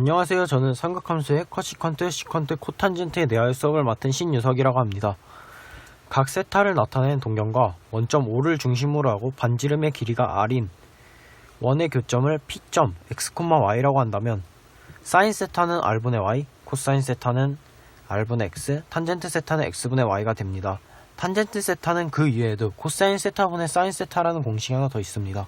안녕하세요. 저는 삼각함수의 커시컨트, 시컨트, 코탄젠트에 대하여 수업을 맡은 신유석이라고 합니다. 각 세타를 나타내는 동경과 원점 O를 중심으로 하고 반지름의 길이가 R인 원의 교점을 P.X, Y라고 한다면 사인 세타는 R분의 Y, 코사인 세타는 R분의 X, 탄젠트 세타는 X분의 Y가 됩니다. 탄젠트 세타는 그 이외에도 코사인 세타분의 사인 세타라는 공식이 하나 더 있습니다.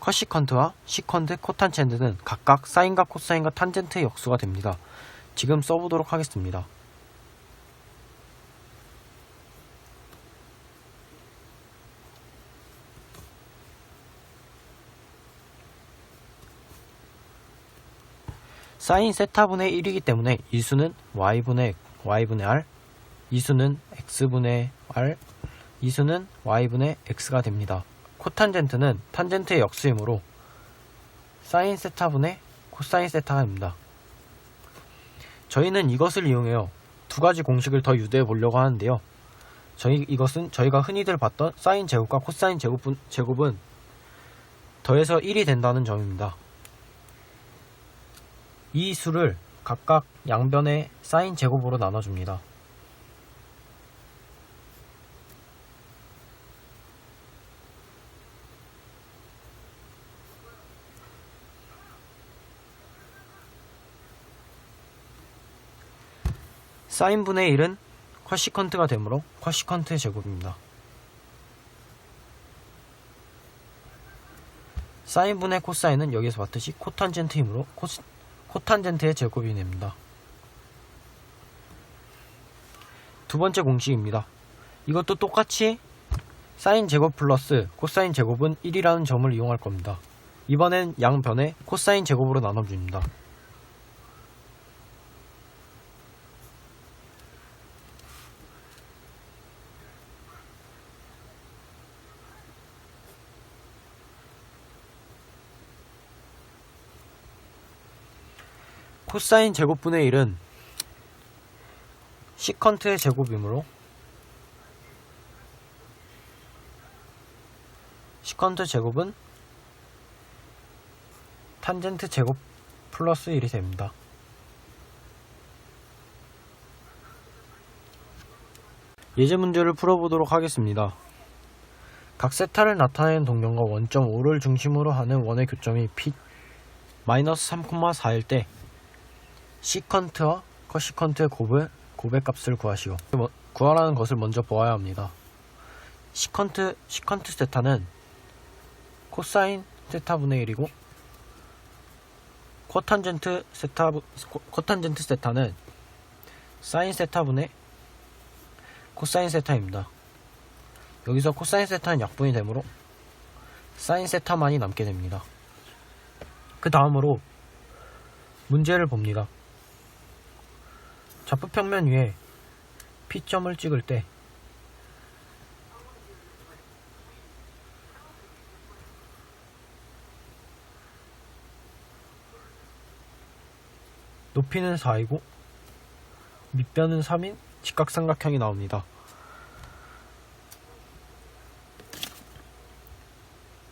커시컨트와 시컨트, 코탄젠트는 각각 사인과 코사인과 탄젠트의 역수가 됩니다. 지금 써보도록 하겠습니다. 사인 세타분의 1이기 때문에 이수는 y분의 r, 이수는 x분의 r, 이수는 y분의 x가 됩니다. 코탄젠트는 탄젠트의 역수이므로 사인 세타분의 코사인 세타가 됩니다. 저희는 이것을 이용해요 두 가지 공식을 더 유도해 보려고 하는데요. 이것은 저희가 흔히들 봤던 사인 제곱과 코사인 제곱은 더해서 1이 된다는 점입니다. 이 수를 각각 양변의 사인 제곱으로 나눠줍니다. 사인분의 1은 커시컨트가 되므로 커시컨트의 제곱입니다. 사인분의 코사인은 여기서 봤듯이 코탄젠트이므로 코탄젠트의 제곱이 됩니다. 두 번째 공식입니다. 이것도 똑같이 사인 제곱 플러스 코사인 제곱은 1이라는 점을 이용할 겁니다. 이번엔 양변에 코사인 제곱으로 나눠줍니다. 코사인 제곱분의 1은 시컨트의 제곱이므로 시컨트 제곱은 탄젠트 제곱 플러스 1이 됩니다. 예제 문제를 풀어보도록 하겠습니다. 각 세타를 나타내는 동경과 원점 O를 중심으로 하는 원의 교점이 P-3,4일 때 시컨트와 커시컨트의 곱의 값을 구하시오. 구하라는 것을 먼저 보아야 합니다. 시컨트 세타는 코사인 세타분의 1이고 코탄젠트 세타는 사인 세타분의 코사인 세타입니다. 여기서 코사인 세타는 약분이 되므로 사인 세타만이 남게 됩니다. 그 다음으로 문제를 봅니다. 좌표평면 위에 P점을 찍을 때 높이는 4이고 밑변은 3인 직각삼각형이 나옵니다.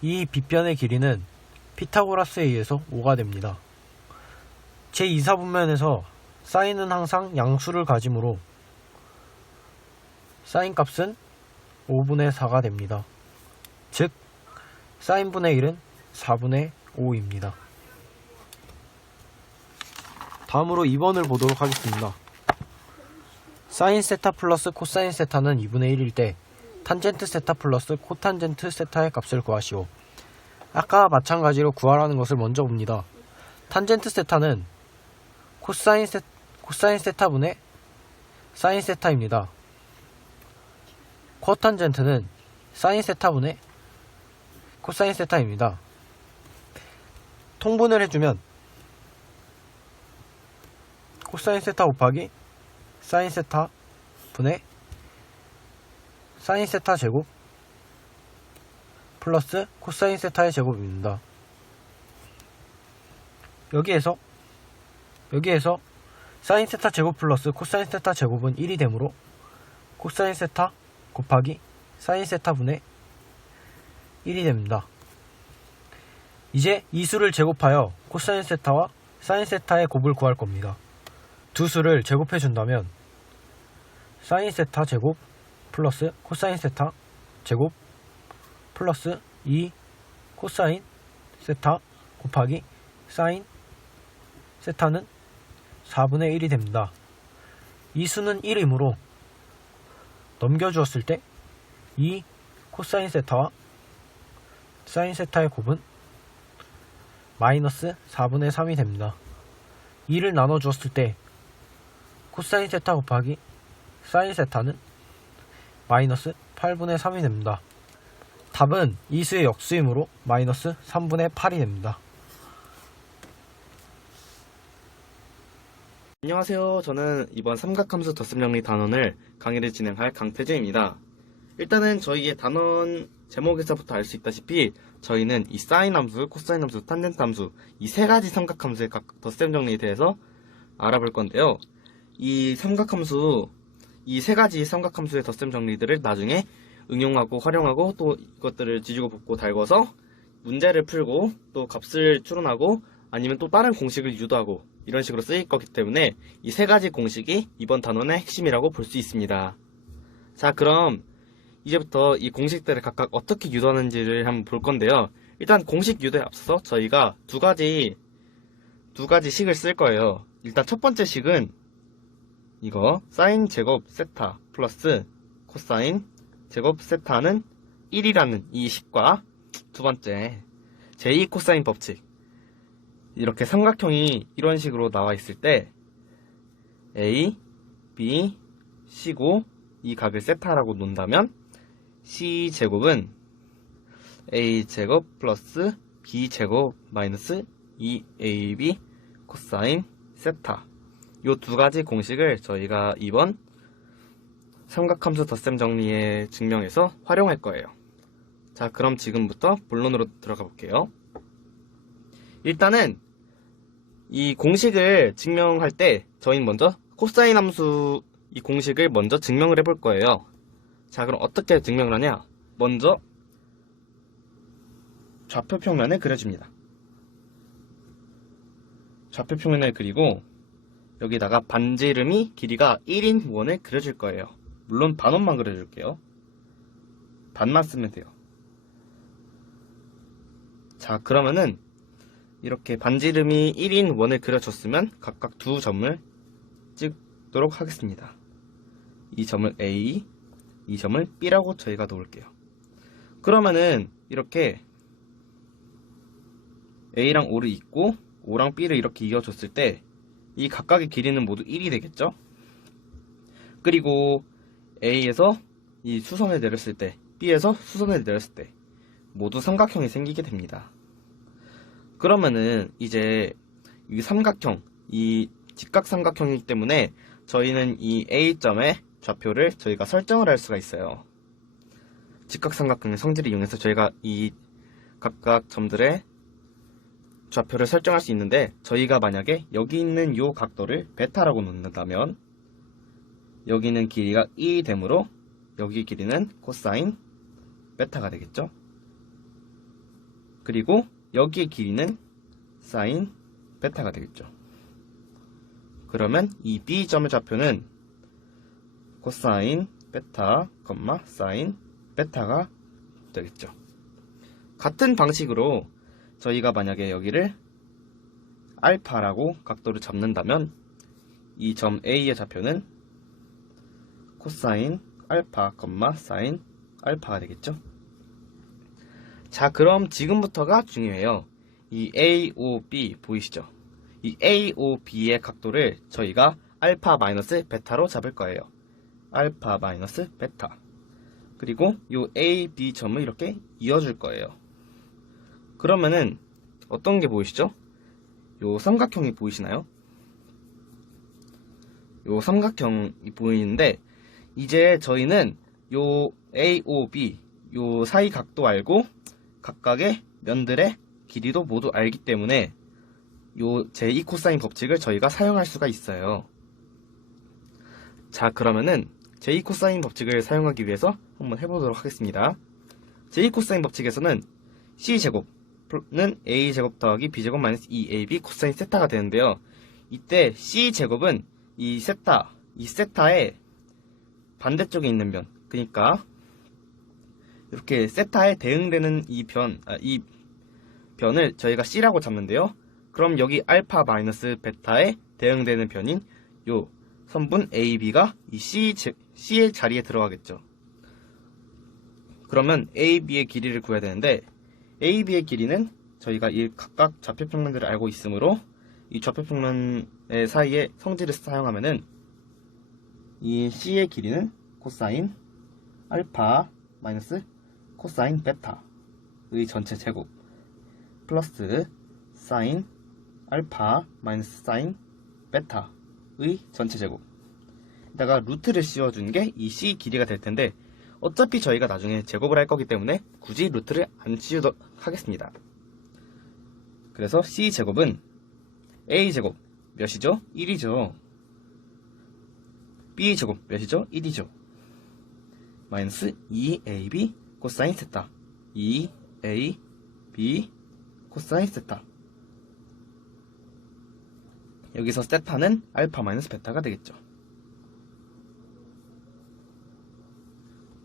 이 빗변의 길이는 피타고라스에 의해서 5가 됩니다. 제2사분면에서 사인은 항상 양수를 가지므로 사인 값은 5분의 4가 됩니다. 즉 사인분의 1은 4분의 5입니다. 다음으로 2번을 보도록 하겠습니다. 사인 세타 플러스 코사인 세타는 2분의 1일 때 탄젠트 세타 플러스 코탄젠트 세타의 값을 구하시오. 아까 마찬가지로 구하라는 것을 먼저 봅니다. 탄젠트 세타는 코사인 세타분의 사인 세타입니다. 코탄젠트는 사인 세타분의 코사인 세타입니다. 통분을 해주면 코사인 세타 곱하기 사인 세타 분의 사인 세타 제곱 플러스 코사인 세타의 제곱입니다. 여기에서 사인 세타 제곱 플러스 코사인 세타 제곱은 1이 되므로 코사인 세타 곱하기 사인 세타 분의 1이 됩니다. 이제 이 수를 제곱하여 코사인 세타와 사인 세타의 곱을 구할 겁니다. 두 수를 제곱해 준다면 사인 세타 제곱 플러스 코사인 세타 제곱 플러스 2 코사인 세타 곱하기 사인 세타는 4분의 1이 됩니다. 이 수는 1이므로 넘겨주었을 때 2 코사인 세타와 사인 세타의 곱은 마이너스 4분의 3이 됩니다. 2를 나눠주었을 때 코사인 세타 곱하기 사인 세타는 마이너스 8분의 3이 됩니다. 답은 이 수의 역수이므로 마이너스 3분의 8이 됩니다. 안녕하세요. 저는 이번 삼각함수 덧셈정리 단원을 강의를 진행할 강태재입니다. 일단은 저희의 단원 제목에서부터 알 수 있다시피 저희는 이 사인 함수, 코사인 함수, 탄젠트 함수 이 세 가지 삼각함수의 각 덧셈정리에 대해서 알아볼 건데요. 이 삼각함수, 이 세 가지 삼각함수의 덧셈정리들을 나중에 응용하고 활용하고 또 이것들을 지지고 볶고 달궈서 문제를 풀고 또 값을 추론하고 아니면 또 다른 공식을 유도하고 이런 식으로 쓰일 거기 때문에 이 세 가지 공식이 이번 단원의 핵심이라고 볼 수 있습니다. 자, 그럼 이제부터 이 공식들을 각각 어떻게 유도하는지를 한번 볼 건데요. 일단 공식 유도에 앞서서 저희가 두 가지 식을 쓸 거예요. 일단 첫 번째 식은 이거 사인 제곱 세타 플러스 코사인 제곱 세타는 1이라는 이 식과 두 번째 제2 코사인 법칙, 이렇게 삼각형이 이런 식으로 나와 있을 때 A, B, C고 이 각을 세타라고 놓는다면 C제곱은 A제곱 플러스 B제곱 마이너스 2AB 코사인 세타, 요 두 가지 공식을 저희가 이번 삼각함수 덧셈 정리에 증명해서 활용할 거예요. 자, 그럼 지금부터 본론으로 들어가 볼게요. 일단은 이 공식을 증명할 때 저희는 먼저 코사인 함수 이 공식을 먼저 증명을 해볼 거예요. 자, 그럼 어떻게 증명을 하냐? 먼저 좌표 평면을 그려줍니다. 좌표 평면을 그리고 여기다가 반지름이 길이가 1인 원을 그려줄 거예요. 물론 반원만 그려줄게요. 반만 쓰면 돼요. 자, 그러면은 이렇게 반지름이 1인 원을 그려줬으면 각각 두 점을 찍도록 하겠습니다. 이 점을 A, 이 점을 B라고 저희가 놓을게요. 그러면은 이렇게 A랑 O를 잇고 O랑 B를 이렇게 이어줬을 때 이 각각의 길이는 모두 1이 되겠죠? 그리고 A에서 이 수선을 내렸을 때, B에서 수선을 내렸을 때 모두 삼각형이 생기게 됩니다. 그러면은 이제 이 삼각형, 이 직각삼각형이기 때문에 저희는 이 A점의 좌표를 저희가 설정을 할 수가 있어요. 직각삼각형의 성질을 이용해서 저희가 이 각각 점들의 좌표를 설정할 수 있는데, 저희가 만약에 여기 있는 요 각도를 베타라고 놓는다면 여기 있는 길이가 2 되므로 여기 길이는 코사인 베타가 되겠죠. 그리고 여기의 길이는 사인 베타가 되겠죠. 그러면 이 B점의 좌표는 코사인 베타, 사인 베타가 되겠죠. 같은 방식으로 저희가 만약에 여기를 알파라고 각도를 잡는다면 이 점 A의 좌표는 코사인 알파, 사인 알파가 되겠죠. 자, 그럼 지금부터가 중요해요. 이 AOB 보이시죠? 이 AOB의 각도를 저희가 알파 마이너스 베타로 잡을 거예요. 알파 마이너스 베타. 그리고 이 AB 점을 이렇게 이어줄 거예요. 그러면은 어떤 게 보이시죠? 요 삼각형이 보이시나요? 요 삼각형이 보이는데, 이제 저희는 요 AOB 요 사이 각도 알고 각각의 면들의 길이도 모두 알기 때문에 요 제2 코사인 법칙을 저희가 사용할 수가 있어요. 자, 그러면은 제2 코사인 법칙을 사용하기 위해서 한번 해보도록 하겠습니다. 제2 코사인 법칙에서는 C제곱 는 a제곱 더하기 b제곱 마이너스 2ab 코사인 세타가 되는데요. 이때 c제곱은 이 세타의 반대쪽에 있는 변, 그러니까 이렇게 세타에 대응되는 이 변을 저희가 c라고 잡는데요. 그럼 여기 알파 마이너스 베타에 대응되는 변인 요 선분 ab가 이 c의 자리에 들어가겠죠. 그러면 ab의 길이를 구해야 되는데, ab의 길이는 저희가 이 각각 좌표평면들을 알고 있으므로 이 좌표평면의 사이에 성질을 사용하면은 이 c의 길이는 코사인 알파 마이너스 코사인 베타의 전체 제곱 플러스 사인 알파 마이너스 사인 베타의 전체 제곱 에다가 루트를 씌워준 게 이 c 길이가 될 텐데, 어차피 저희가 나중에 제곱을 할 거기 때문에 굳이 루트를 안 씌우도록 하겠습니다. 그래서 c제곱은 a제곱 몇이죠? 1이죠. b제곱 몇이죠? 1이죠. 마이너스 2ab 코사인 세타 2ab 코사인 세타. 여기서 세타는 알파 마이너스 베타가 되겠죠.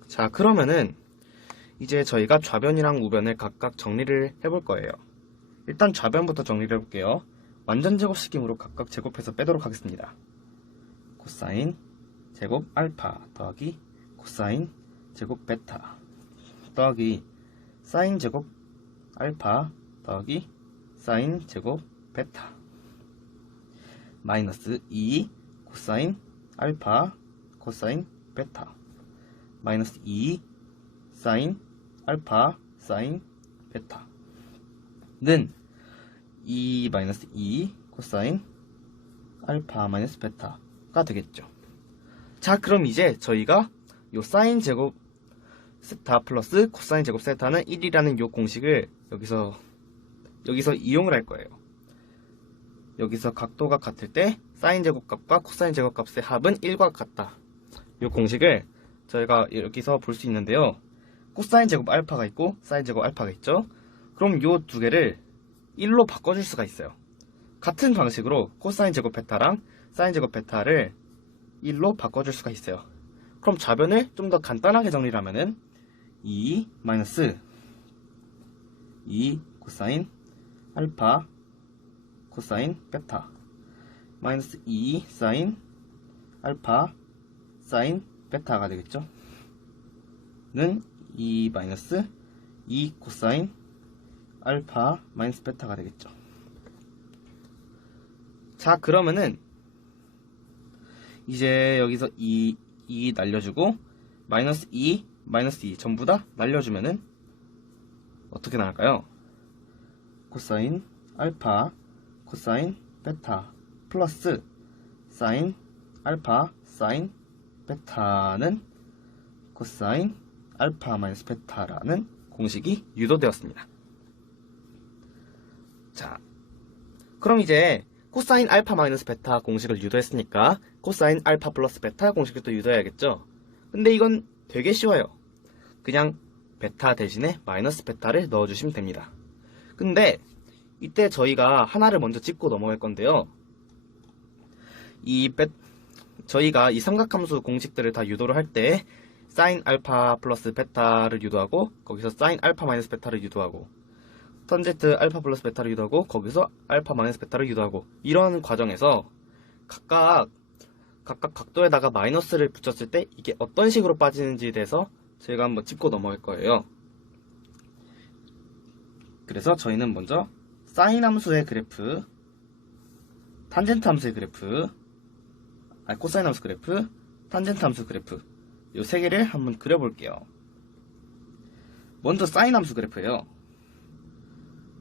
자, 그러면은 이제 저희가 좌변이랑 우변을 각각 정리를 해볼 거예요. 일단 좌변부터 정리를 해볼게요. 완전 제곱식임으로 각각 제곱해서 빼도록 하겠습니다. 코사인 제곱 알파 더하기 코사인 제곱 베타 더하기 사인 제곱 알파 더하기 사인 제곱 베타 마이너스 2 코사인 알파 코사인 베타 마이너스 2 사인 알파 사인 베타는 2 마이너스 2 코사인 알파 마이너스 베타가 되겠죠. 자, 그럼 이제 저희가 요 사인 제곱 세타 플러스 코사인 제곱 세타는 1이라는 요 공식을 여기서 이용을 할 거예요. 여기서 각도가 같을 때 사인 제곱값과 코사인 제곱값의 합은 1과 같다. 요 공식을 저희가 여기서 볼 수 있는데요. 코사인 제곱 알파가 있고 사인 제곱 알파가 있죠. 그럼 요 두 개를 1로 바꿔줄 수가 있어요. 같은 방식으로 코사인 제곱 베타랑 사인 제곱 베타를 1로 바꿔줄 수가 있어요. 그럼 좌변을 좀 더 간단하게 정리를 하면은 2 마이너스 2 코사인 알파 코사인 베타 마이너스 2 사인 알파 사인 베타가 되겠죠. 는 2 마이너스 2 코사인 알파 마이너스 베타가 되겠죠. 자, 그러면은 이제 여기서 2 날려주고 마이너스 2 전부 다 날려주면은 어떻게 나올까요? 코사인 알파 코사인 베타 플러스 사인 알파 사인 베타는 코사인 알파 마이너스 베타라는 공식이 유도되었습니다. 자, 그럼 이제 코사인 알파 마이너스 베타 공식을 유도했으니까 코사인 알파 플러스 베타 공식을 또 유도해야겠죠. 근데 이건 되게 쉬워요. 그냥 베타 대신에 마이너스 베타를 넣어주시면 됩니다. 근데 이때 저희가 하나를 먼저 짚고 넘어갈 건데요. 저희가 이 삼각함수 공식들을 다 유도를 할 때 사인 알파 플러스 베타를 유도하고 거기서 사인 알파 마이너스 베타를 유도하고 턴제트 알파 플러스 베타를 유도하고 거기서 알파 마이너스 베타를 유도하고 이런 과정에서 각각 각도에다가 마이너스를 붙였을 때 이게 어떤 식으로 빠지는지에 대해서 저희가 한번 짚고 넘어갈 거예요. 그래서 저희는 먼저 사인 함수의 그래프, 탄젠트 함수의 그래프, 코사인 함수 그래프, 탄젠트 함수 그래프 이 세 개를 한번 그려볼게요. 먼저 사인 함수 그래프예요.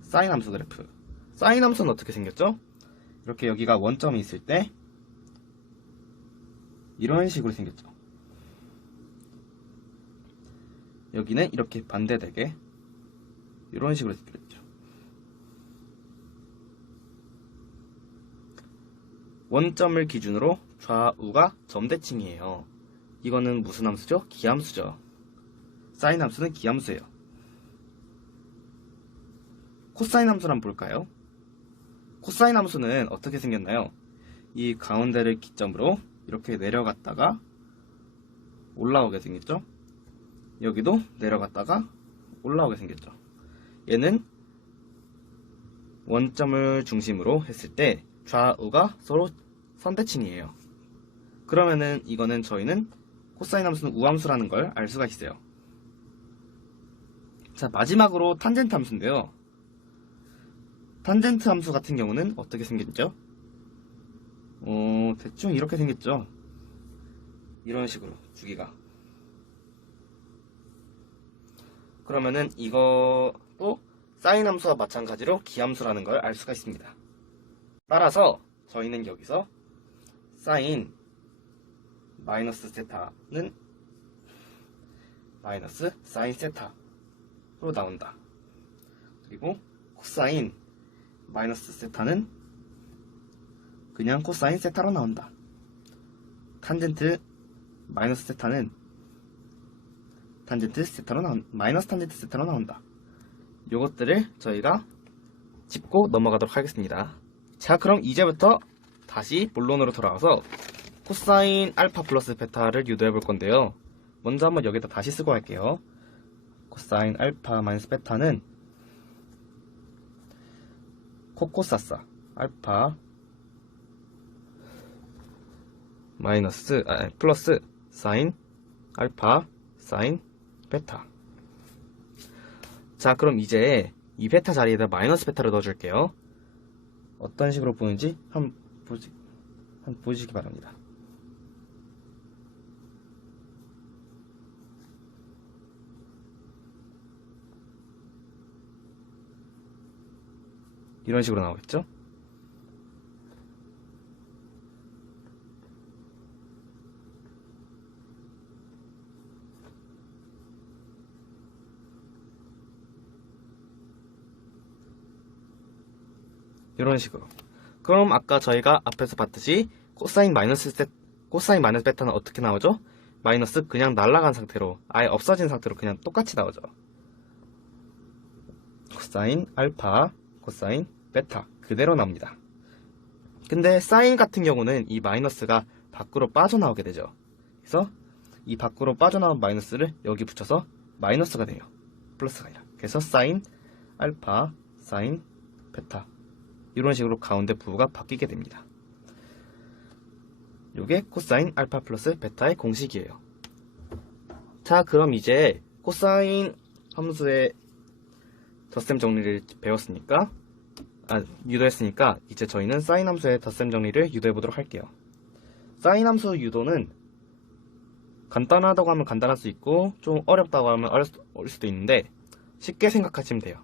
사인 함수 그래프. 사인 함수는 어떻게 생겼죠? 이렇게 여기가 원점이 있을 때 이런 식으로 생겼죠. 여기는 이렇게 반대되게 이런 식으로 생겼죠. 원점을 기준으로 좌우가 점대칭이에요. 이거는 무슨 함수죠? 기함수죠. 사인 함수는 기함수예요. 코사인 함수를 한번 볼까요? 코사인 함수는 어떻게 생겼나요? 이 가운데를 기점으로 이렇게 내려갔다가 올라오게 생겼죠? 여기도 내려갔다가 올라오게 생겼죠? 얘는 원점을 중심으로 했을 때 좌우가 서로 선대칭이에요. 그러면은 이거는 저희는 코사인 함수는 우함수라는 걸 알 수가 있어요. 자, 마지막으로 탄젠트 함수인데요. 탄젠트 함수 같은 경우는 어떻게 생겼죠? 대충 이렇게 생겼죠. 이런 식으로 주기가. 그러면은 이것도 사인 함수와 마찬가지로 기함수라는 걸 알 수가 있습니다. 따라서 저희는 여기서 사인 마이너스 세타는 마이너스 사인 세타로 나온다. 그리고 코사인 마이너스 세타는 그냥 코사인 세타로 나온다. 탄젠트 마이너스 세타는 탄젠트 세타로 마이너스 탄젠트 세타로 나온다. 요것들을 저희가 짚고 넘어가도록 하겠습니다. 자, 그럼 이제부터 다시 본론으로 돌아와서 코사인 알파 플러스 베타를 유도해 볼 건데요. 먼저 한번 여기다 다시 쓰고 할게요. 코사인 알파 마이너스 베타는 코코사사 알파 마이너스 플러스 사인 알파 사인 베타. 자, 그럼 이제 이 베타 자리에다 마이너스 베타를 넣어줄게요. 어떤 식으로 보는지 한번 보시기 바랍니다. 이런 식으로 나오겠죠? 이런 식으로. 그럼 아까 저희가 앞에서 봤듯이 코사인 마이너스 베타는 어떻게 나오죠? 마이너스 그냥 날아간 상태로, 아예 없어진 상태로 그냥 똑같이 나오죠. 코사인 알파, 코사인 베타 그대로 나옵니다. 근데 사인 같은 경우는 이 마이너스가 밖으로 빠져나오게 되죠. 그래서 이 밖으로 빠져나온 마이너스를 여기 붙여서 마이너스가 돼요. 플러스가 아니라. 그래서 사인 알파, 사인 베타 이런 식으로 가운데 부호가 바뀌게 됩니다. 요게 코사인 알파 플러스 베타의 공식이에요. 자, 그럼 이제 코사인 함수의 덧셈 정리를 배웠으니까 유도했으니까 이제 저희는 사인 함수의 덧셈 정리를 유도해 보도록 할게요. 사인 함수 유도는 간단하다고 하면 간단할 수 있고 좀 어렵다고 하면 어려울 수도 있는데 쉽게 생각하시면 돼요.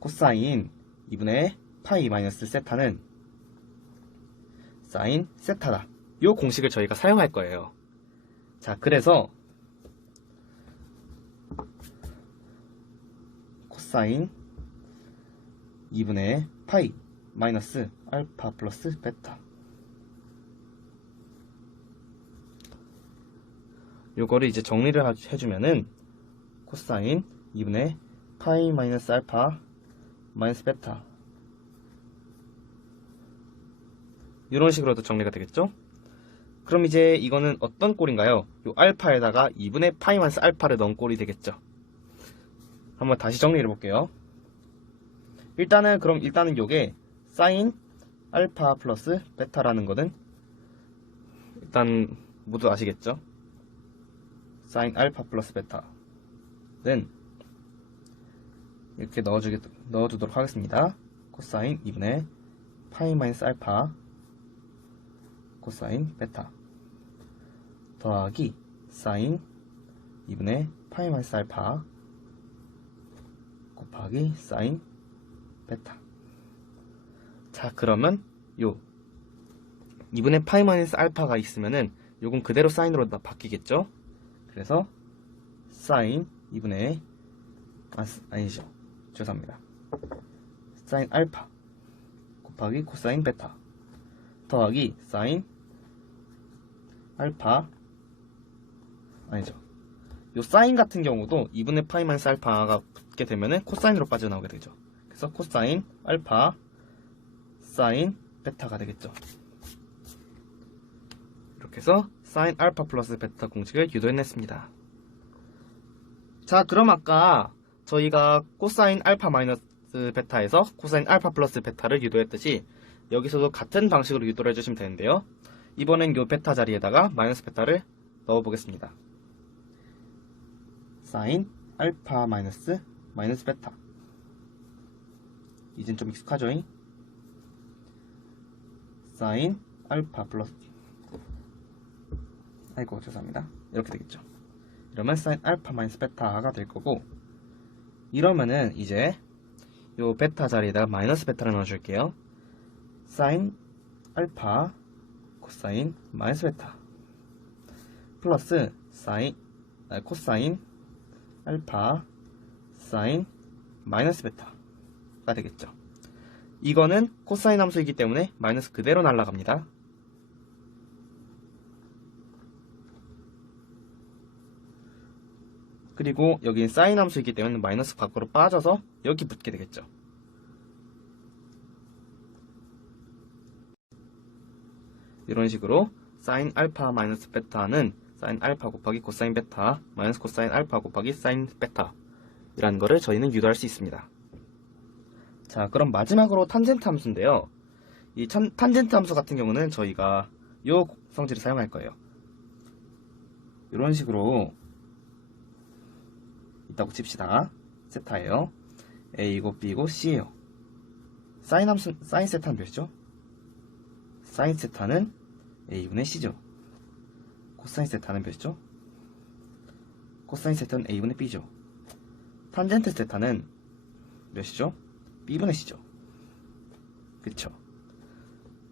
코사인 2분의 파이 마이너스 세타는 사인 세타다. 이 공식을 저희가 사용할 거예요. 자, 그래서 코사인 2분의 파이 마이너스 알파 플러스 베타 요거를 이제 정리를 해주면은 코사인 2분의 파이 마이너스 알파 마이너스 베타 이런 식으로도 정리가 되겠죠? 그럼 이제 이거는 어떤 꼴인가요? 요 알파에다가 2분의 파이 마이너스 알파를 넣은 꼴이 되겠죠? 한번 다시 정리해 볼게요. 일단은 요게 사인 알파 플러스 베타라는 거는 일단 모두 아시겠죠? 사인 알파 플러스 베타는 이렇게 넣어두도록 하겠습니다. 코사인 2분의 파이 마이너스 알파 코사인 베타 더하기 사인 2분의 파이 마이너스 알파 곱하기 사인 베타. 자, 그러면 요 2분의 파이 마이너스 알파가 있으면은 요건 그대로 사인으로 바뀌겠죠? 그래서 사인 2분의 아니죠. 죄송합니다. 사인 알파 곱하기 코사인 베타 더하기 사인 알파 아니죠. 요 사인 같은 경우도 2분의 파이 마이너스 알파가 붙게 되면은 코사인으로 빠져나오게 되죠. 그래서 코사인 알파 사인 베타가 되겠죠. 이렇게 해서 사인 알파 플러스 베타 공식을 유도해냈습니다. 자, 그럼 아까 저희가 코사인 알파 마이너스 베타에서 코사인 알파 플러스 베타를 유도했듯이 여기서도 같은 방식으로 유도를 해주시면 되는데요. 이번엔 요 베타 자리에다가 마이너스 베타를 넣어보겠습니다. 사인 알파 마이너스 베타. 이젠 좀 익숙하죠? 사인 알파 플러스, 아이고 죄송합니다. 이렇게 되겠죠. 이러면 사인 알파 마이너스 베타가 될 거고, 이러면은 이제 요 베타 자리에다가 마이너스 베타를 넣어줄게요. 사인 알파 코사인 마이너스 베타 플러스 코사인 알파 사인 마이너스 베타가 되겠죠. 이거는 코사인 함수이기 때문에 마이너스 그대로 날아갑니다. 그리고 여기는 사인 함수이기 때문에 마이너스 밖으로 빠져서 여기 붙게 되겠죠. 이런 식으로 사인 알파 마이너스 베타는 사인 알파 곱하기 코사인 베타 마이너스 코사인 알파 곱하기 사인 베타 이라는 거를 저희는 유도할 수 있습니다. 자, 그럼 마지막으로 탄젠트 함수인데요. 이 탄젠트 함수 같은 경우는 저희가 요 성질을 사용할 거예요. 이런 식으로 있다고 칩시다. 세타예요. A이고 B이고 C예요. 사인 함수, 사인 세타는 몇이죠? 사인 세타는 A분의 C죠. 코사인 세타는 몇이죠? 코사인 세타는 A분의 B죠. 탄젠트 세타는 몇이죠? B분의 C죠. 그쵸?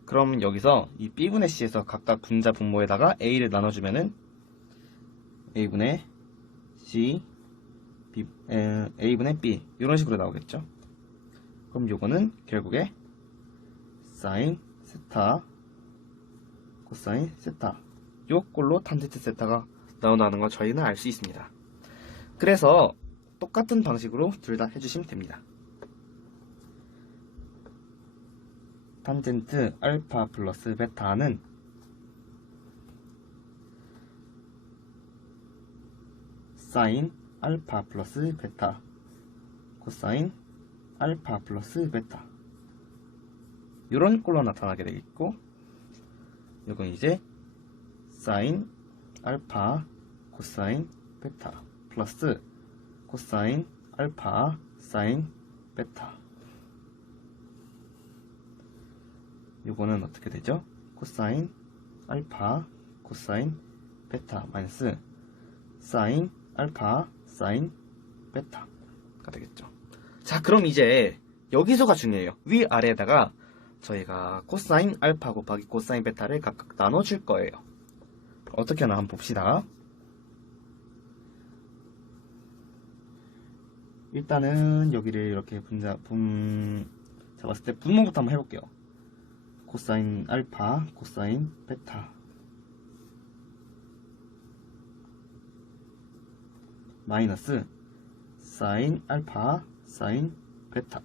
그럼 여기서 이 B분의 C에서 각각 분자 분모에다가 A를 나눠주면은 A분의 C, A분의 B 이런 식으로 나오겠죠. 그럼 요거는 결국에 사인 세타 코사인 세타 요 꼴로 탄젠트 세타가 나온다는 걸 저희는 알 수 있습니다. 그래서 똑같은 방식으로 둘 다 해주시면 됩니다. 탄젠트 알파 플러스 베타는 사인 알파 플러스 베타 코사인 알파 플러스 베타 이런 꼴로 나타나게 되겠고, 이건 이제 사인 알파 코사인 베타 플러스 코사인 알파 사인 베타, 이거는 어떻게 되죠? 코사인 알파 코사인 베타 마이너스 사인 알파 사인 베타가 되겠죠. 자, 그럼 이제 여기서가 중요해요. 위아래에다가 저희가 코사인 알파 곱하기 코사인 베타를 각각 나눠줄 거예요. 어떻게 하나 한번 봅시다. 일단은 여기를 이렇게 잡았을 때 분모부터 한번 해볼게요. 코사인 알파 코사인 베타 마이너스 사인 알파 사인 베타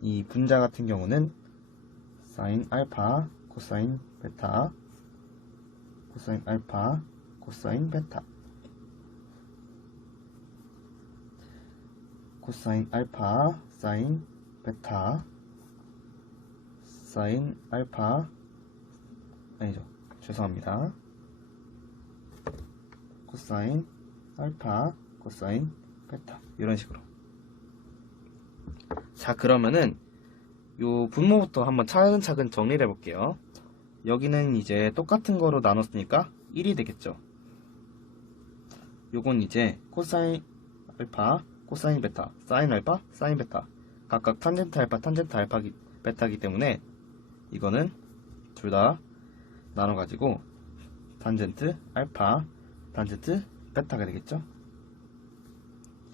이 분자 같은 경우는 사인 알파 코사인 베타 코사인 알파 코사인 베타 코사인 알파 사인 베타 사인 알파 아니죠, 죄송합니다. 코사인 알파 코사인 베타 이런 식으로. 자, 그러면은 요 분모부터 한번 차근차근 정리를 해볼게요. 여기는 이제 똑같은 거로 나눴으니까 1이 되겠죠. 요건 이제 코사인 알파 코사인 베타 사인 알파 사인 베타 각각 탄젠트 알파 탄젠트 알파 베타이기 때문에 이거는 둘 다 나눠가지고 탄젠트 알파 탄젠트 베타가 되겠죠.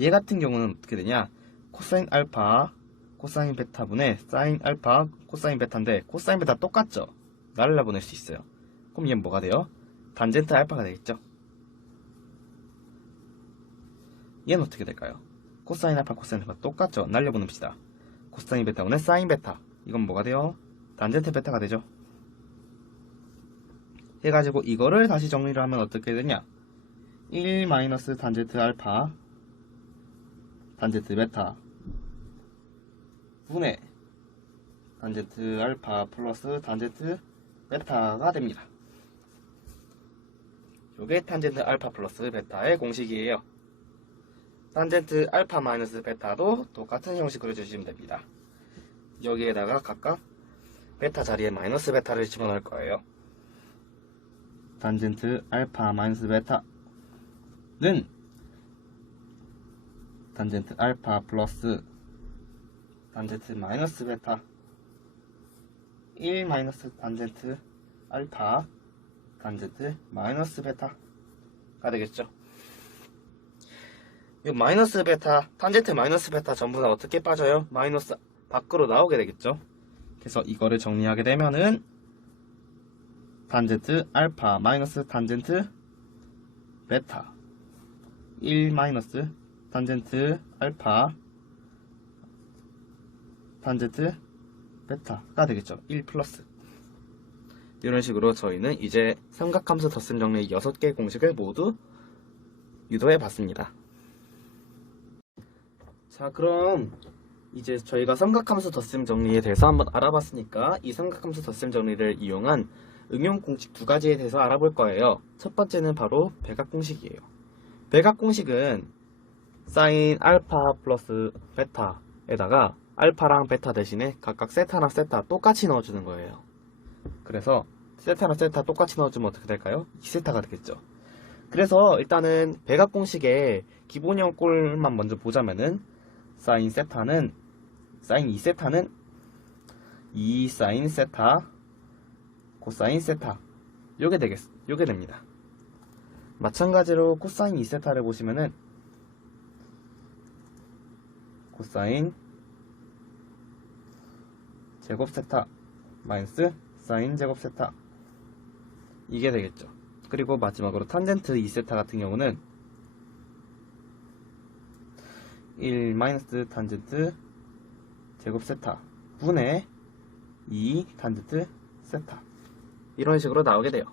얘 같은 경우는 어떻게 되냐, 코사인 알파 코사인 베타분의 사인 알파 코사인 베타인데 코사인 베타 똑같죠. 날라보낼 수 있어요. 그럼 얘는 뭐가 돼요? 단젠트 알파가 되겠죠. 얘는 어떻게 될까요? 코사인 알파, 코사인 알파 똑같죠? 날려보냅시다. 코사인 베타분의 사인 베타. 이건 뭐가 돼요? 단젠트 베타가 되죠. 해가지고 이거를 다시 정리를 하면 어떻게 되냐? 1 마이너스 단젠트 알파 단젠트 베타 분의 단젠트 알파 플러스 단젠트 베타가 됩니다. 요게 탄젠트 알파 플러스 베타의 공식이에요. 탄젠트 알파 마이너스 베타도 똑같은 형식으로 주시면 됩니다. 여기에다가 각각 베타 자리에 마이너스 베타를 집어넣을 거예요. 탄젠트 알파 마이너스 베타는 탄젠트 알파 플러스 탄젠트 마이너스 베타 1 마이너스 탄젠트 알파 탄젠트 마이너스 베타가 되겠죠. 이 마이너스 베타, 탄젠트 마이너스 베타 전부 다 어떻게 빠져요? 마이너스 밖으로 나오게 되겠죠. 그래서 이거를 정리하게 되면은 탄젠트 알파 마이너스 탄젠트 베타 1 마이너스 탄젠트 알파 탄젠트 베타가 되겠죠. 1 플러스. 이런 식으로 저희는 이제 삼각함수 덧셈 정리 6개의 공식을 모두 유도해 봤습니다. 자, 그럼 이제 저희가 삼각함수 덧셈 정리에 대해서 한번 알아봤으니까 이 삼각함수 덧셈 정리를 이용한 응용 공식 2가지에 대해서 알아볼 거예요. 첫 번째는 바로 배각 공식이에요. 배각 공식은 사인 알파 플러스 베타에다가 알파랑 베타 대신에 각각 세타랑 세타 똑같이 넣어주는 거예요. 그래서 세타랑 세타 똑같이 넣어주면 어떻게 될까요? 2세타가 되겠죠. 그래서 일단은 배각 공식의 기본형 꼴만 먼저 보자면은 사인 2세타는 2 사인 세타 코사인 세타 요게 됩니다. 마찬가지로 코사인 2세타를 보시면은 코사인 제곱 세타 마이너스 사인 제곱 세타 이게 되겠죠. 그리고 마지막으로 탄젠트 2세타 같은 경우는 1 마이너스 탄젠트 제곱 세타 분의 2 탄젠트 세타 이런 식으로 나오게 돼요.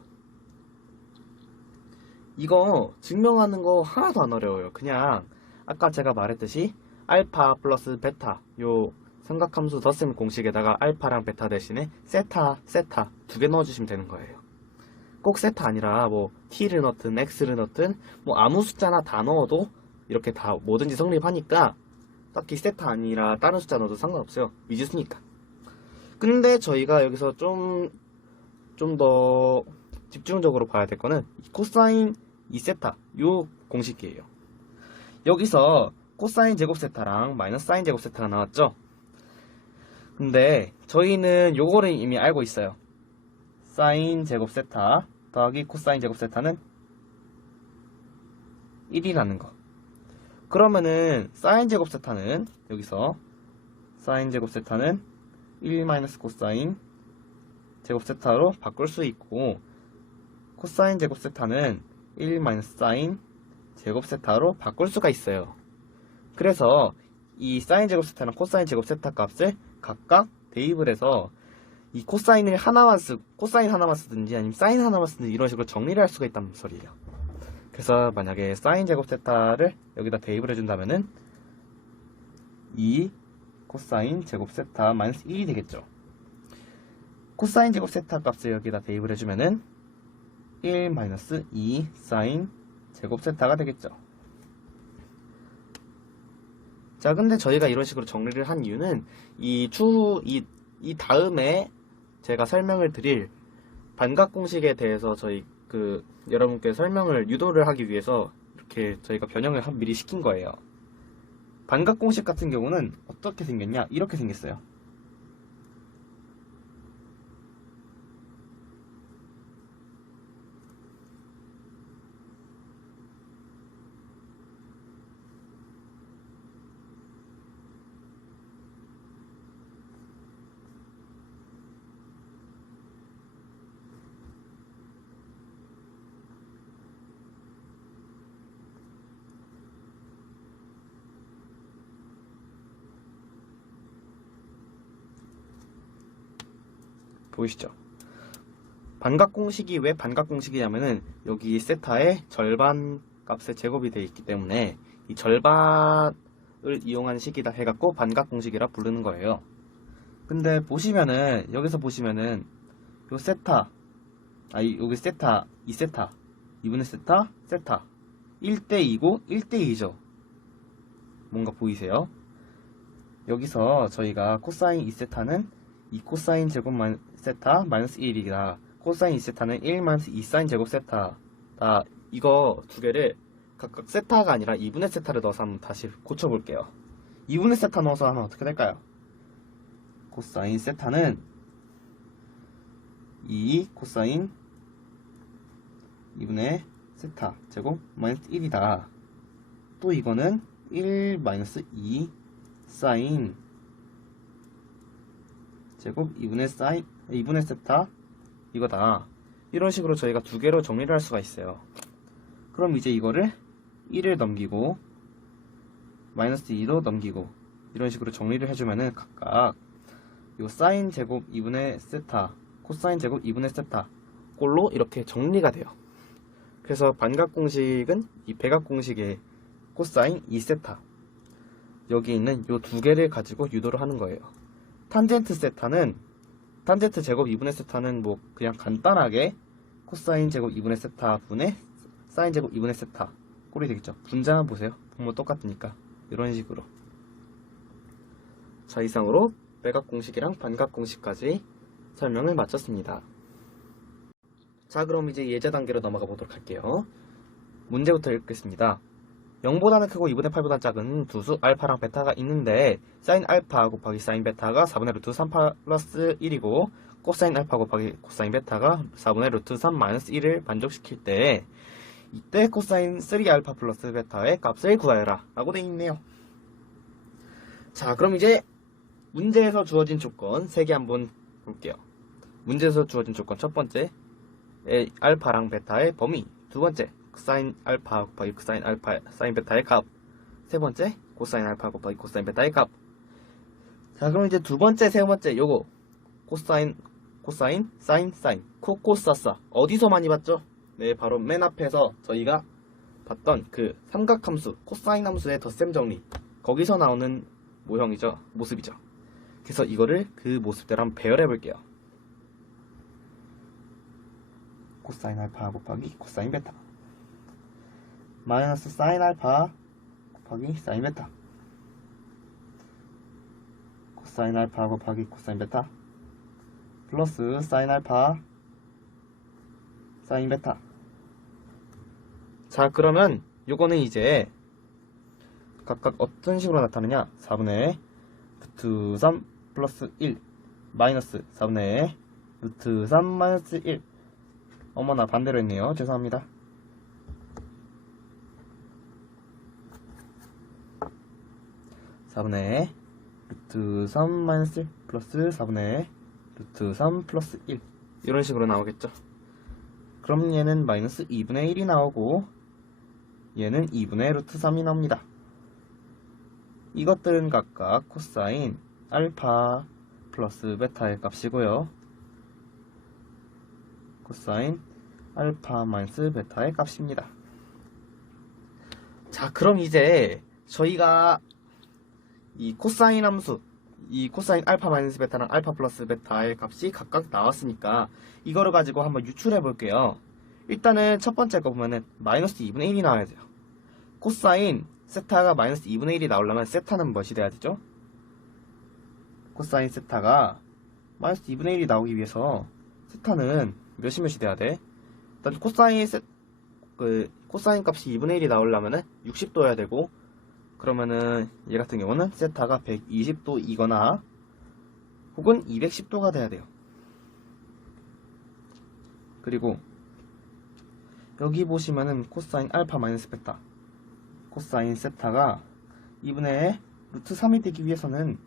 이거 증명하는 거 하나도 안 어려워요. 그냥 아까 제가 말했듯이 알파 플러스 베타 요 삼각함수 덧셈 공식에다가 알파랑 베타 대신에 세타 두 개 넣어주시면 되는 거예요. 꼭 세타 아니라 뭐 t를 넣든 x를 넣든 뭐 아무 숫자나 다 넣어도 이렇게 다 뭐든지 성립하니까 딱히 세타 아니라 다른 숫자 넣어도 상관없어요. 미지수니까. 근데 저희가 여기서 좀 더 집중적으로 봐야 될 거는 코사인 2세타 요 공식이에요. 여기서 코사인 제곱 세타랑 마이너스 사인 제곱 세타가 나왔죠. 근데 저희는 요거를 이미 알고 있어요. 사인 제곱 세타 더하기 코사인 제곱 세타는 1이라는 거. 그러면은 사인 제곱 세타는 여기서 사인 제곱 세타는 1 마이너스 코사인 제곱 세타로 바꿀 수 있고 코사인 제곱 세타는 1 마이너스 사인 제곱 세타로 바꿀 수가 있어요. 그래서 이 사인 제곱 세타랑 코사인 제곱 세타 값을 각각 대입을 해서 이 코사인 하나만 쓰든지 아니면 사인 하나만 쓰든지 이런 식으로 정리를 할 수가 있다는 소리예요. 그래서 만약에 사인 제곱 세타를 여기다 대입을 해준다면은 2 코사인 제곱 세타 마이너스 1이 되겠죠. 코사인 제곱 세타 값을 여기다 대입을 해주면은 1 마이너스 2 사인 제곱 세타가 되겠죠. 자, 근데 저희가 이런 식으로 정리를 한 이유는 이 다음에 제가 설명을 드릴 반각 공식에 대해서 여러분께 설명을 유도를 하기 위해서 이렇게 저희가 변형을 미리 시킨 거예요. 반각 공식 같은 경우는 어떻게 생겼냐? 이렇게 생겼어요. 보이시죠? 반각공식이 왜 반각공식이냐면은 여기 세타의 절반 값의 제곱이 되어 있기 때문에 이 절반을 이용한 식이다 해갖고 반각공식이라 부르는 거예요. 근데 보시면은 여기서 보시면은 요 세타 여기 세타 2세타 2분의 세타 세타 1대2고 1대2죠. 뭔가 보이세요? 여기서 저희가 코사인 2세타는 2코사인 제곱 세타 마이너스 1이다. 코사인 2세타는 1 마이너스 2사인 제곱 세타. 이거 두 개를 각각 세타가 아니라 2분의 세타를 넣어서 한번 다시 고쳐볼게요. 2분의 세타 넣어서 하면 어떻게 될까요? 코사인 세타는 2 코사인 2분의 세타 제곱 마이너스 1이다. 또 이거는 1 마이너스 2 사인 제곱 2분의 세타 이거다. 이런 식으로 저희가 두 개로 정리를 할 수가 있어요. 그럼 이제 이거를 1을 넘기고 마이너스 2도 넘기고 이런 식으로 정리를 해주면은 각각 요 사인 제곱 2분의 세타 코사인 제곱 2분의 세타 꼴로 이렇게 정리가 돼요. 그래서 반각공식은 이 백악공식의 코사인 2세타 여기 있는 요 두 개를 가지고 유도를 하는 거예요. 탄젠트 제곱 2분의 세타는 뭐 그냥 간단하게 코사인 제곱 2분의 세타 분의 사인 제곱 2분의 세타 꼴이 되겠죠. 분자만 보세요. 뭐 똑같으니까 이런 식으로. 자, 이상으로 백악공식이랑 반각공식까지 설명을 마쳤습니다. 자, 그럼 이제 예제 단계로 넘어가 보도록 할게요. 문제부터 읽겠습니다. 0보다는 크고 2분의 8보다 작은 두 수 알파랑 베타가 있는데 사인 알파 곱하기 사인 베타가 4분의 루트 3 플러스 1이고 코사인 알파 곱하기 코사인 베타가 4분의 루트 3 마이너스 1을 만족시킬 때 이때 코사인 3알파 플러스 베타의 값을 구하여라 라고 되어 있네요. 자, 그럼 이제 문제에서 주어진 조건 3개 한번 볼게요. 문제에서 주어진 조건 첫 번째 알파랑 베타의 범위, 두 번째 사인 알파 곱하기 사인 알파 사인 베타의 값, 세 번째 코사인 알파 곱하기 코사인 베타의 값. 자, 그럼 이제 두 번째 세 번째 요거 코사인 사인 코코사사 어디서 많이 봤죠? 네, 바로 맨 앞에서 저희가 봤던 그 삼각함수 코사인 함수의 덧셈 정리 거기서 나오는 모습이죠. 그래서 이거를 그 모습대로 한번 배열해 볼게요. 코사인 알파 곱하기 코사인 베타 마이너스 사인 알파 곱하기 사인 베타 코사인 알파 곱하기 코사인 베타 플러스 사인 알파 사인 베타. 자, 그러면 요거는 이제 각각 어떤 식으로 나타나냐? 4분의 루트 3 플러스 1 마이너스 4분의 루트 3 마이너스 1. 어머나, 반대로 했네요. 죄송합니다. (4분의) 루트 3 마이너스 1 플러스 4분의 루트 3 플러스 1 이런 식으로 나오겠죠. 그럼 얘는 마이너스 2분의 1이 나오고 얘는 2분의 루트 3이 나옵니다. 이것들은 각각 코사인 알파 플러스 베타의 값이고요. 코사인 알파 마이너스 베타의 값입니다. 자, 그럼 이제 저희가 이 코사인 함수, 이 코사인 알파 마이너스 베타랑 알파 플러스 베타의 값이 각각 나왔으니까 이거를 가지고 한번 유출해 볼게요. 일단은 첫 번째 거 보면은 마이너스 2분의 1이 나와야 돼요. 코사인 세타가 마이너스 2분의 1이 나오려면 세타는 무엇이 돼야 되죠? 코사인 세타가 마이너스 2분의 1이 나오기 위해서 세타는 몇이 돼야 돼? 일단 코사인 값이 2분의 1이 나오려면은 60도여야 되고, 그러면은 얘 같은 경우는 세타가 120도이거나 혹은 210도가 돼야 돼요. 그리고 여기 보시면은 코사인 알파 마이너스 베타 코사인 세타가 2분의 루트 3이 되기 위해서는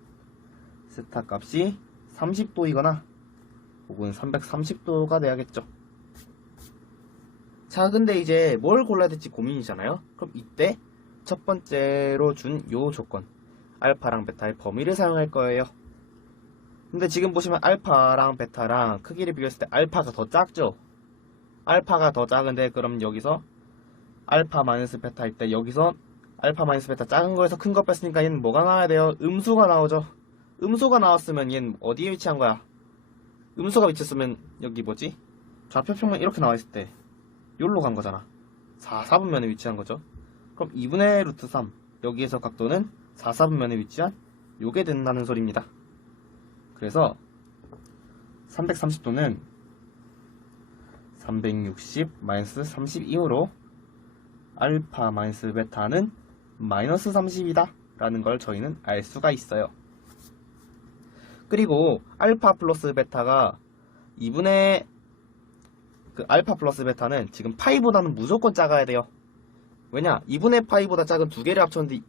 세타 값이 30도이거나 혹은 330도가 돼야겠죠. 자, 근데 이제 뭘 골라야 될지 고민이잖아요. 그럼 이때 첫 번째로 준 요 조건 알파랑 베타의 범위를 사용할 거예요. 근데 지금 보시면 알파랑 베타랑 크기를 비교했을 때 알파가 더 작죠? 알파가 더 작은데 그럼 여기서 알파 마이너스 베타일 때 여기서 알파 마이너스 베타 작은 거에서 큰 거 뺐으니까 얘는 뭐가 나와야 돼요? 음수가 나오죠? 음수가 나왔으면 얘는 어디에 위치한 거야? 음수가 위치했으면 여기 뭐지? 좌표평면 이렇게 나와있을 때 여기로 간 거잖아. 4분면에 위치한 거죠. 그럼 2분의 루트 3 여기에서 각도는 4분면에 위치한 요게 된다는 소리입니다. 그래서 330도는 360 마이너스 32으로 알파 마이너스 베타는 마이너스 30이다 라는 걸 저희는 알 수가 있어요. 그리고 알파 플러스 베타가 2분의 알파 플러스 베타는 지금 파이보다는 무조건 작아야 돼요. 왜냐? 2분의 파이보다 작은 두 개를 합쳤는데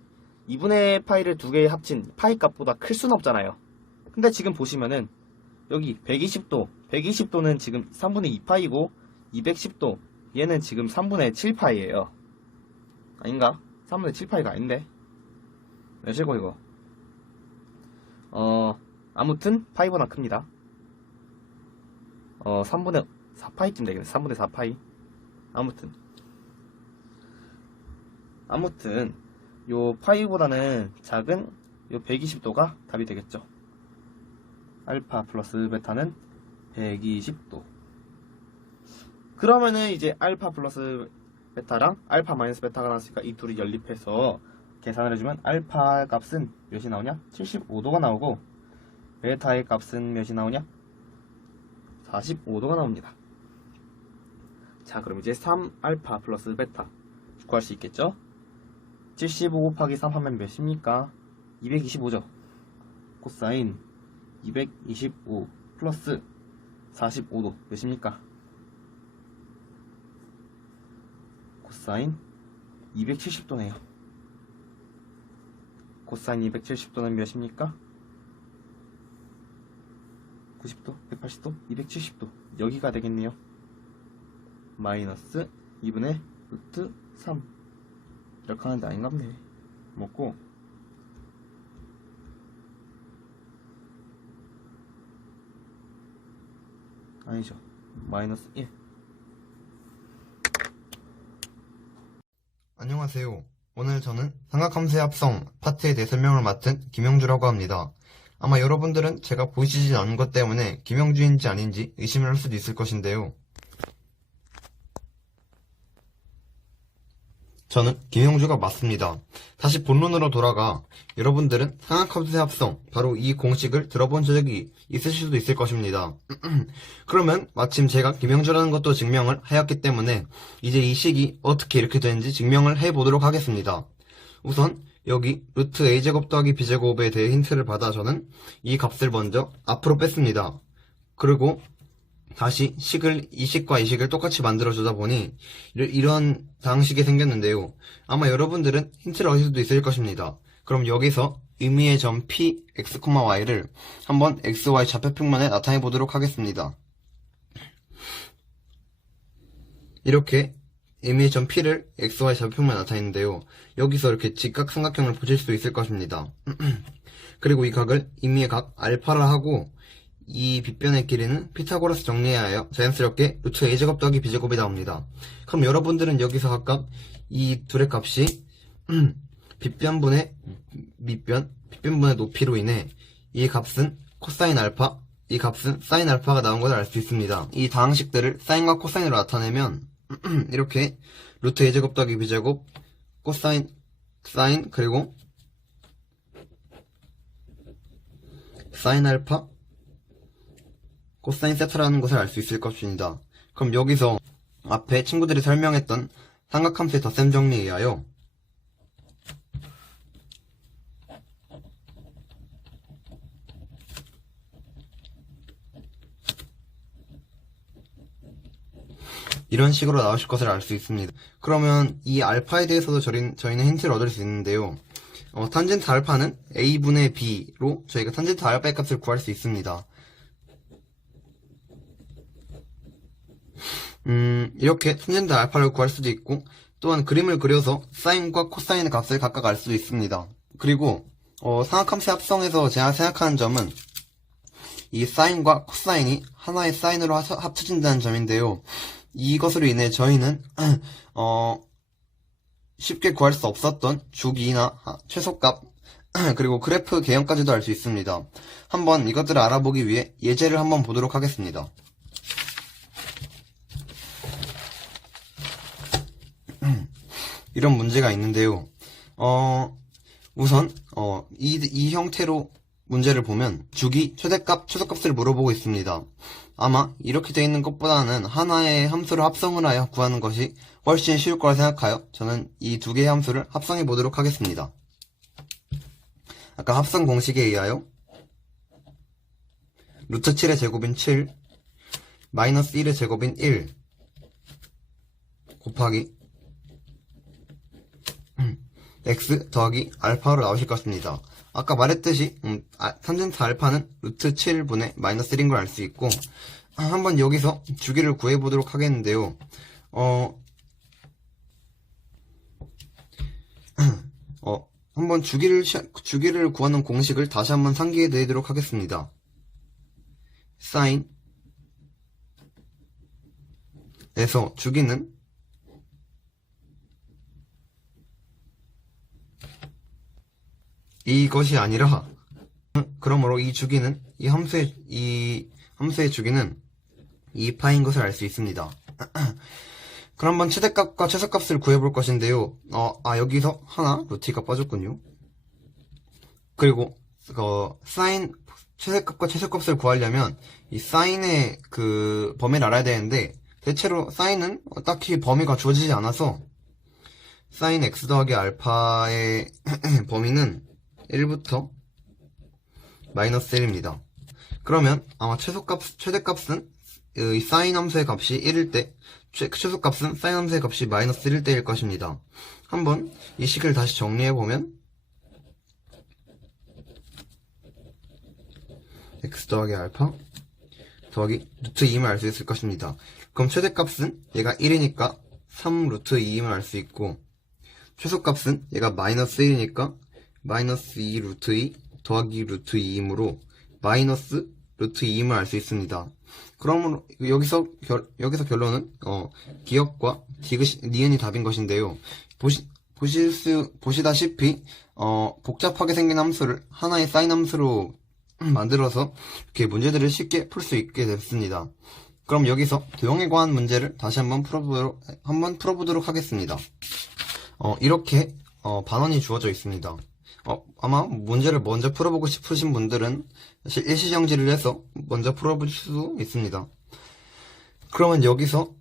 2분의 파이를 두 개 합친 파이 값보다 클 수는 없잖아요. 근데 지금 보시면은 여기 120도는 지금 3분의 2파이고 210도 얘는 지금 3분의 7파이예요. 아닌가? 3분의 7파이가 아닌데 몇이고 이거? 아무튼 파이보다 큽니다. 3분의 4파이쯤 되겠네. 3분의 4파이. 아무튼 요 파이보다는 작은 요 120도가 답이 되겠죠. 알파 플러스 베타는 120도. 그러면은 이제 알파 플러스 베타랑 알파 마이너스 베타가 나왔으니까 이 둘이 연립해서 계산을 해주면 알파 값은 몇이 나오냐? 75도가 나오고 베타의 값은 몇이 나오냐? 45도가 나옵니다. 자, 그럼 이제 3알파 플러스 베타 구할 수 있겠죠? 75 곱하기 3 하면 몇입니까? 225죠. 코사인 225 플러스 45도 몇입니까? 코사인 270도네요. 코사인 270도는 몇입니까? 90도, 180도, 270도 여기가 되겠네요. 마이너스 2분의 루트 3 이렇게 하는데 아닌갑네. 먹고 아니죠. 마이너스 1. 안녕하세요. 오늘 저는 삼각함수의 합성 파트에 대해 설명을 맡은 김영주라고 합니다. 아마 여러분들은 제가 보이시지 않는 것 때문에 김영주인지 아닌지 의심을 할 수도 있을 것인데요. 저는 김영주가 맞습니다. 다시 본론으로 돌아가 여러분들은 삼각함수의 합성, 바로 이 공식을 들어본 적이 있으실 수도 있을 것입니다. 그러면 마침 제가 김영주라는 것도 증명을 하였기 때문에 이제 이 식이 어떻게 이렇게 되는지 증명을 해보도록 하겠습니다. 우선 여기 루트 a제곱 더하기 b제곱에 대해 힌트를 받아 저는 이 값을 먼저 앞으로 뺐습니다. 그리고 다시 이 식과 이 식을 똑같이 만들어주다 보니 이런 방식이 생겼는데요. 아마 여러분들은 힌트를 얻을 수도 있을 것입니다. 그럼 여기서 의미의 점 p, x, y를 한번 x, y 좌표평면에 나타내 보도록 하겠습니다. 이렇게 의미의 점 p를 x, y 좌표평면에 나타내는데요. 여기서 이렇게 직각삼각형을 보실 수 있을 것입니다. 그리고 이 각을 의미의 각 알파라 하고 이 빗변의 길이는 피타고라스 정리해야 해요. 자연스럽게 루트 a제곱 더하기 b제곱이 나옵니다. 그럼 여러분들은 여기서 각각 이 둘의 값이 빗변분의 밑변, 빗변분의 높이로 인해 이 값은 코사인 알파, 이 값은 사인 알파가 나온 것을 알 수 있습니다. 이 다항식들을 사인과 코사인으로 나타내면 이렇게 루트 a제곱 더하기 b제곱, 코사인, 사인, 그리고 사인 알파, 코사인 세타라는 것을 알 수 있을 것입니다. 그럼 여기서 앞에 친구들이 설명했던 삼각함수의 덧셈 정리에 의하여 이런 식으로 나오실 것을 알 수 있습니다. 그러면 이 알파에 대해서도 저희는 힌트를 얻을 수 있는데요. 탄젠트 알파는 a분의 b로 저희가 탄젠트 알파의 값을 구할 수 있습니다. 이렇게 탄젠트 알파를 구할 수도 있고 또한 그림을 그려서 사인과 코사인의 값을 각각 알 수도 있습니다. 그리고 삼각함수 합성에서 제가 생각하는 점은 이 사인과 코사인이 하나의 사인으로 합쳐진다는 점인데요. 이것으로 인해 저희는 쉽게 구할 수 없었던 주기나 최소값 그리고 그래프 개형까지도 알 수 있습니다. 한번 이것들을 알아보기 위해 예제를 한번 보도록 하겠습니다. 이런 문제가 있는데요. 우선 이 형태로 문제를 보면 주기, 최대값, 최소값을 물어보고 있습니다. 아마 이렇게 되어 있는 것보다는 하나의 함수를 합성을 하여 구하는 것이 훨씬 쉬울 거라 생각하여 저는 이 두 개의 함수를 합성해 보도록 하겠습니다. 아까 합성 공식에 의하여 루트 7의 제곱인 7 마이너스 1의 제곱인 1 곱하기 x 더하기 알파로 나오실 것입니다. 아까 말했듯이 3전사 알파는 루트 7분의 마이너스 1인 걸 알 수 있고 한번 여기서 주기를 구해보도록 하겠는데요. 한번 주기를 구하는 공식을 다시 한번 상기해 드리도록 하겠습니다. 사인에서 주기는 이것이 아니라 그러므로 이 주기는 이 함수의 주기는 2파인 것을 알 수 있습니다. 그럼 한번 최대값과 최소값을 구해볼 것인데요. 여기서 하나 루트가 빠졌군요. 그리고 사인 최대값과 최소값을 구하려면 이 사인의 그 범위를 알아야 되는데 대체로 사인은 딱히 범위가 주어지지 않아서 사인 x 더하기 알파의 범위는 1부터 마이너스 1입니다. 그러면 아마 최대값은 이 사인 함수의 값이 1일 때 최소값은 사인 함수의 값이 마이너스 1일 때일 것입니다. 한번 이 식을 다시 정리해보면 x 더하기 알파 더하기 루트 2임을 알 수 있을 것입니다. 그럼 최대값은 얘가 1이니까 3 루트 2임을 알 수 있고 최소값은 얘가 마이너스 1이니까 마이너스 2 루트 2 더하기 루트 2이므로 마이너스 루트 2임을 알 수 있습니다. 그러므로 여기서 결론은 기억과 니은이 답인 것인데요. 보시다시피 복잡하게 생긴 함수를 하나의 사인 함수로 만들어서 이렇게 문제들을 쉽게 풀 수 있게 됐습니다. 그럼 여기서 도형에 관한 문제를 다시 한번 풀어보도록 하겠습니다. 이렇게 반원이 주어져 있습니다. 아마 문제를 먼저 풀어보고 싶으신 분들은 일시정지를 해서 먼저 풀어볼 수 있습니다. 그러면 여기서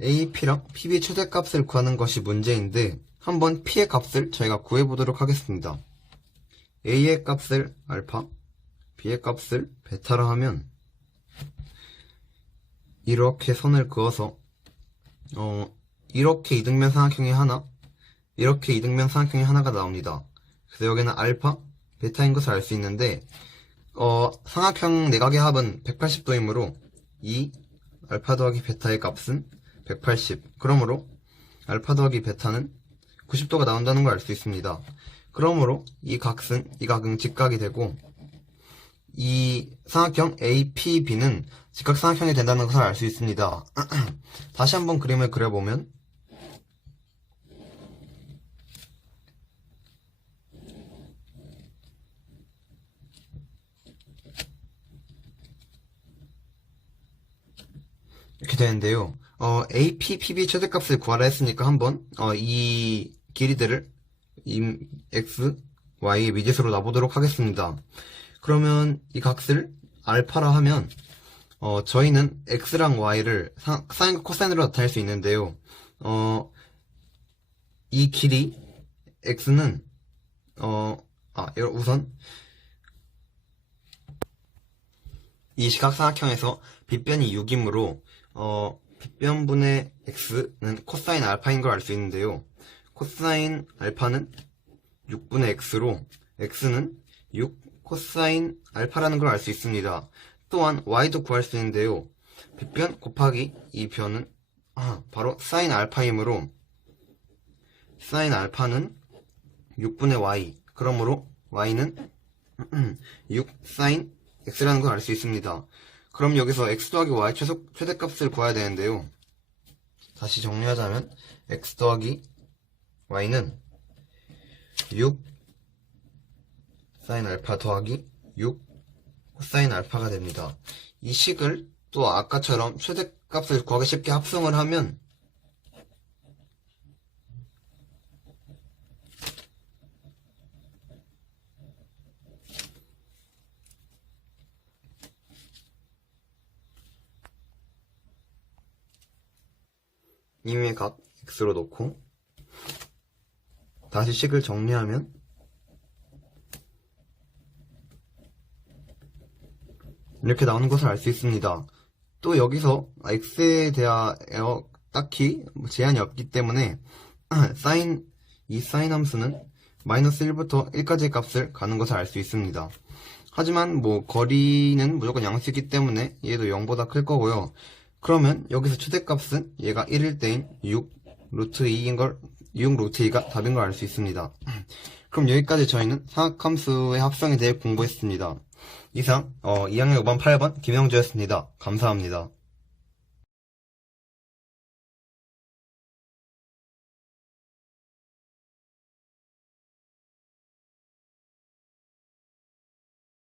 AP랑 PB 최대값을 구하는 것이 문제인데 한번 P의 값을 저희가 구해보도록 하겠습니다. A의 값을 알파, B의 값을 베타라 하면 이렇게 선을 그어서 이렇게 이등변 삼각형이 하나, 이렇게 이등변 삼각형이 하나가 나옵니다. 그래서 여기는 알파, 베타인 것을 알 수 있는데 삼각형 내각의 합은 180도이므로 이 알파 더하기 베타의 값은 180. 그러므로 알파 더하기 베타는 90도가 나온다는 걸 알 수 있습니다. 그러므로 이 각은 직각이 되고 이 삼각형 APB는 직각 삼각형이 된다는 것을 알 수 있습니다. 다시 한번 그림을 그려보면 이렇게 되는데요. AP, PB 최대값을 구하라 했으니까 한번 이 길이들을 X, Y 미지수로 놔보도록 하겠습니다. 그러면 이 값을 알파라 하면 저희는 X랑 Y를 사인과 코사인으로 나타낼 수 있는데요. 이 길이 X는 우선 이 시각삼각형에서 빗변이 6이므로 빗변분의 x는 코사인 알파인 걸 알 수 있는데요. 코사인 알파는 6분의 x로 x는 6 코사인 알파라는 걸 알 수 있습니다. 또한 y도 구할 수 있는데요. 빗변 곱하기 이 변은 바로 사인 알파이므로 사인 알파는 6분의 y, 그러므로 y는 6 사인 x라는 걸 알 수 있습니다. 그럼 여기서 x 더하기 y 최대값을 구해야 되는데요. 다시 정리하자면 x 더하기 y는 6 사인 알파 더하기 6 코사인 알파가 됩니다. 이 식을 또 아까처럼 최대값을 구하기 쉽게 합성을 하면 임의 값 x로 놓고 다시 식을 정리하면 이렇게 나오는 것을 알 수 있습니다. 또 여기서 x에 대하여 딱히 제한이 없기 때문에 이 사인 함수는 마이너스 1부터 1까지의 값을 가는 것을 알 수 있습니다. 하지만 거리는 무조건 양수이기 때문에 얘도 0보다 클 거고요. 그러면 여기서 최대값은 얘가 1일 때인 6 루트 2가 답인 걸 알 수 있습니다. 그럼 여기까지 저희는 상학함수의 합성에 대해 공부했습니다. 이상 2학년 5반 8번 김영주였습니다. 감사합니다.